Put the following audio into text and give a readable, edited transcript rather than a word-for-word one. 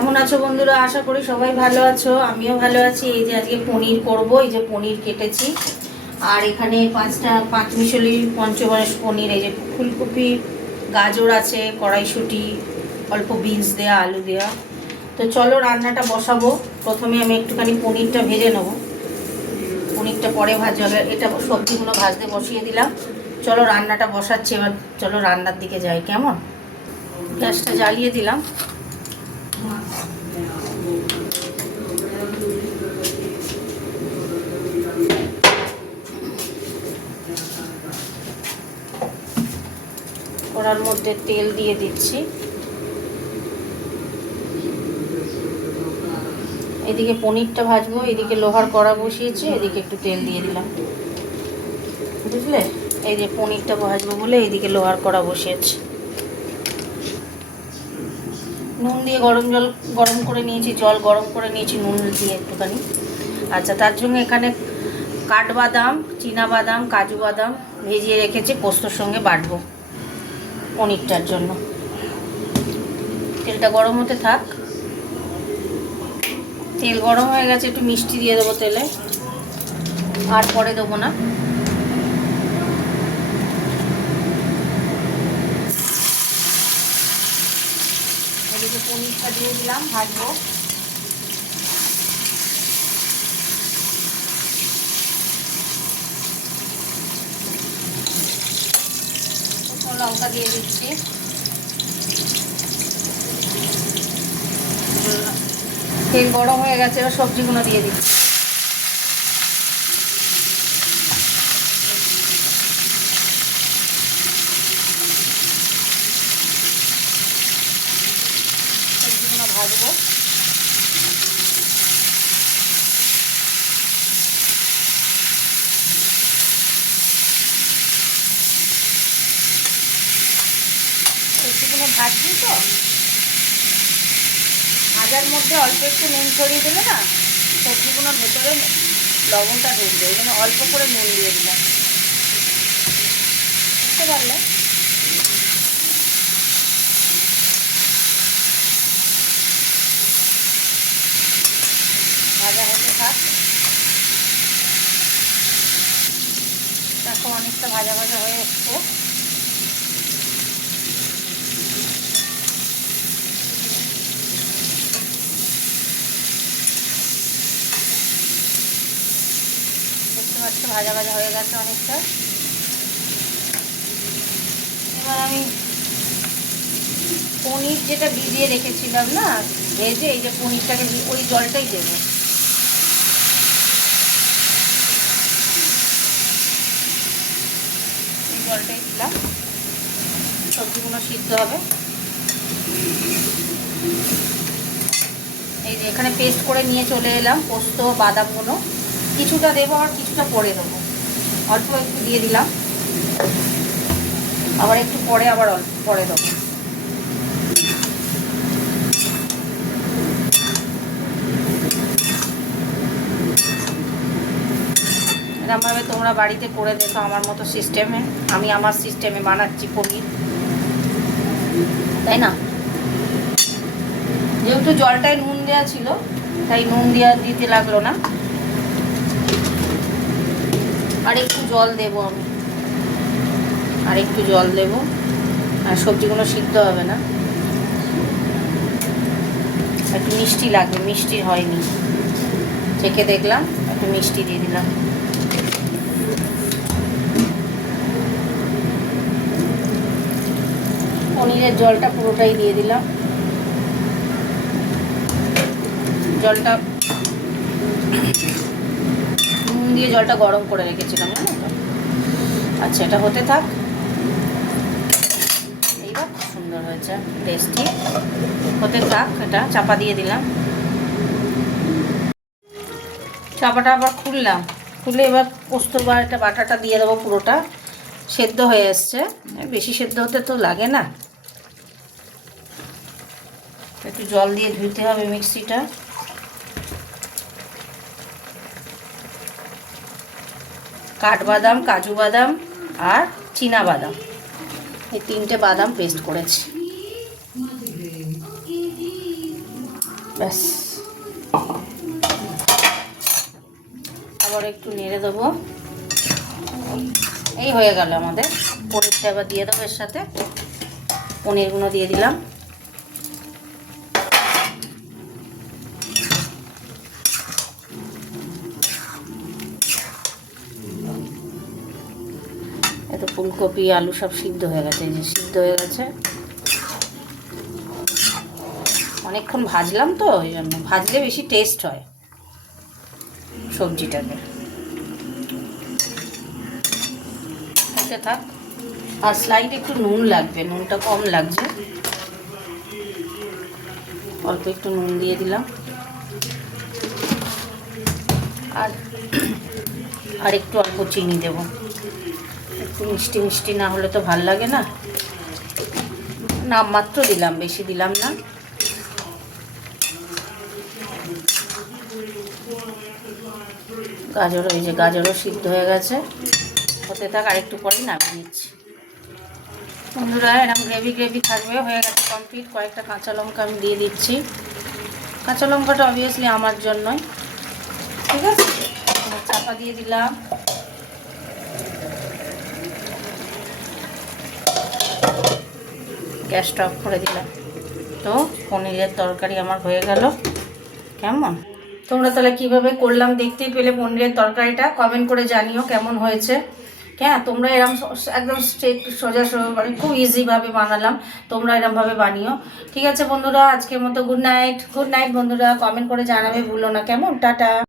কেমন আছো বন্ধুরা? আশা করি সবাই ভালো আছো, আমিও ভালো আছি। এই যে আজকে পনির করব, এই যে পনির কেটেছি। আর এখানে 5 মিশালি পঞ্চবরশ পনির, এই যে ফুলকপি, গাজর আছে, কড়াইশুঁটি, অল্প বিনস দেয়া, আলু দেয়া। তো চলো রান্নাটা বসাবো। প্রথমে আমি একটুখানি পনিরটা ভেজে নেবো, পনিরটা পরে ভাজা হবে। এটা সবজিগুলো ভাজতে বসিয়ে দিলাম। চলো রান্নাটা বসাচ্ছি এবার। চলো রান্নার দিকে যাই। কেমন? গ্যাসটা জ্বালিয়ে দিলাম। কড়ার মধ্যে তেল দিয়ে দিচ্ছি। এদিকে পনিরটা ভাজবো, এদিকে লোহার কড়া বসিয়েছি, এদিকে একটু তেল দিয়ে দিলাম, বুঝলে? এই যে পনিরটা ভাজবো বলে এইদিকে লোহার কড়া বসিয়েছি। নুন দিয়ে গরম করে নিয়েছি, জল গরম করে নিয়েছি নুন দিয়ে একটুখানি। আচ্ছা, তার জন্য এখানে কাঠবাদাম, চীনাবাদাম, কাজু বাদাম ভেজিয়ে রেখেছি, পোস্তর সঙ্গে বাটবো পনিরটার জন্য। তেলটা গরম হতে থাক। তেল গরম হয়ে গেছে, একটু মিষ্টি দিয়ে দেবো তেলে, আর পরে দেবো না। এদিকে পনিরটা দিয়ে দিলাম, ভাজবো। লঙ্কা দিয়ে দিচ্ছি। তেল গরম হয়ে গেছে, এবার সবজিগুলো দিয়ে দিচ্ছি। সবজিগুলো ভাজবো। সবজিগুলো ভাজছি তো, ভাজার মধ্যে অল্প একটু নুন ছড়িয়ে দিলে না সবজিগুলোর ভেতরে লবণটা ঢুকবে, ওই জন্য অল্প করে নুন দিয়ে দিলাম, বুঝতে পারলে? ভাজা হতে থাক। দেখো অনেকটা ভাজা ভাজা হয়ে এসছে। দেখতে পাচ্ছ ভাজা ভাজা হয়ে গেছে অনেকটা। এবার আমি পনির যেটা ভিজিয়ে রেখেছিলাম না ভেজে, এই যে পনিরটাকে ওই জলটাই দেবো। এই জলটাই দিলাম, সবজিগুলো সিদ্ধ হবে। এই যে এখানে পেস্ট করে নিয়ে চলে এলাম পোস্ত বাদামগুলো, কিছুটা দেবো আর কিছুটা পরে দেবো। অল্প একটু দিয়ে দিলাম, আবার একটু পরে আবার অল্প পরে দেবো। এরকমভাবে তোমরা বাড়িতে করে দেখো আমার মতো সিস্টেমে। আমি আমার সিস্টেমে বানাচ্ছি পনির, তাই না? যেহেতু জলটায় নুন দেওয়া ছিল তাই নুন দিতে লাগলো না। আর একটু জল দেবো আমি, আর একটু জল দেবো, আর সবজিগুলো সিদ্ধ হবে না। একটু মিষ্টি লাগবে, মিষ্টি হয়নি, চেখে দেখলাম, একটু মিষ্টি দিয়ে দিলাম। পনিরের জলটা পুরোটাই দিয়ে দিলাম। জলটা নুন দিয়ে জলটা গরম করে রেখেছিলাম, জানো তো? আচ্ছা, এটা হতে থাক। এইবার খুব সুন্দর হয়েছে, টেস্টি। হতে থাক, এটা চাপা দিয়ে দিলাম। চাপাটা আবার খুললাম, খুলে এবার পোস্ত বাটাটা দিয়ে দেবো। পুরোটা সেদ্ধ হয়ে এসছে, বেশি সেদ্ধ হতে তো লাগে না। একটু জল দিয়ে ধুতে হবে মিক্সিটা। কাঠবাদাম, কাজু বাদাম আর চীনাবাদাম, এই 3টে বাদাম পেস্ট করেছি। ব্যাস, আবার একটু নেড়ে দেবো। এই হয়ে গেল আমাদের। পনিরটা এবার দিয়ে দেবো এর সাথে। পনিরগুলো দিয়ে দিলাম। এত ফুলকপি আলু সব সিদ্ধ হয়ে গেছে, এই যে সিদ্ধ হয়ে গেছে। অনেকক্ষণ ভাজলাম তো, ওই জন্য ভাজলে বেশি টেস্ট হয় সবজিটাকে। হতে থাক। আর স্লাইড একটু নুন লাগবে, নুনটা কম লাগছে, অল্প একটু নুন দিয়ে দিলাম। আর আর একটু অল্প চিনি দেব, একটু মিষ্টি মিষ্টি না হলে তো ভাল লাগে না। নামমাত্র দিলাম, বেশি দিলাম না। গাজরও, এই যে গাজরও সিদ্ধ হয়ে গেছে। হতে থাক, আর একটু পরে নামিয়ে নিচ্ছি। বন্ধুরা এরকম গ্রেভি গ্রেভি থাকবে। হয়ে গেছে কমপ্লিট। কয়েকটা কাঁচা লঙ্কা আমি দিয়ে দিচ্ছি। কাঁচা লঙ্কাটা অবভিয়াসলি আমার জন্যই, ঠিক আছে। চাপা দিয়ে দিলাম। গ্যাসটা অফ করে দিলাম। তো পনিরের তরকারি আমার হয়ে গেল। কেমন, তোমরা তাহলে কীভাবে করলাম দেখতেই পেলে পনিরের তরকারিটা। কমেন্ট করে জানিও কেমন হয়েছে। হ্যাঁ, তোমরা এরকম একদম স্ট্রেট সোজা মানে খুব ইজিভাবে বানালাম, তোমরা এরকমভাবে বানিও। ঠিক আছে বন্ধুরা, আজকের মতো গুড নাইট। গুড নাইট বন্ধুরা, কমেন্ট করে জানাবে ভুলো না, কেমন। টাটা।